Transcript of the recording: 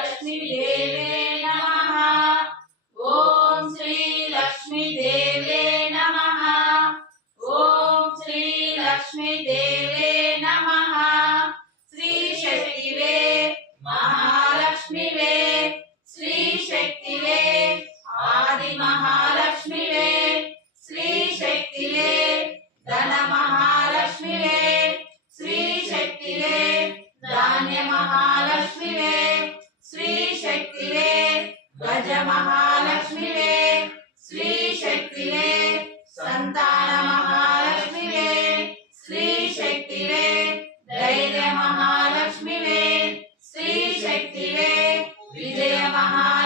लक्ष्मी देवे नमः। ओम श्री लक्ष्मी देवे नमः। ओम श्री लक्ष्मी देवे नमः। श्री शक्ति वे महालक्ष्मी वे, श्री शक्ति वे आदि महालक्ष्मी वे, श्री शक्ति वे धन महालक्ष्मी वे, श्री शक्ति वे धान्य महालक्ष्मी वे, श्री शक्ति वे गज महालक्ष्मी वे, श्री शक्ति वे संतान महालक्ष्मी वे, श्री शक्ति वे धैर्य महालक्ष्मी वे, श्री शक्ति वे विजय महालक्ष्मी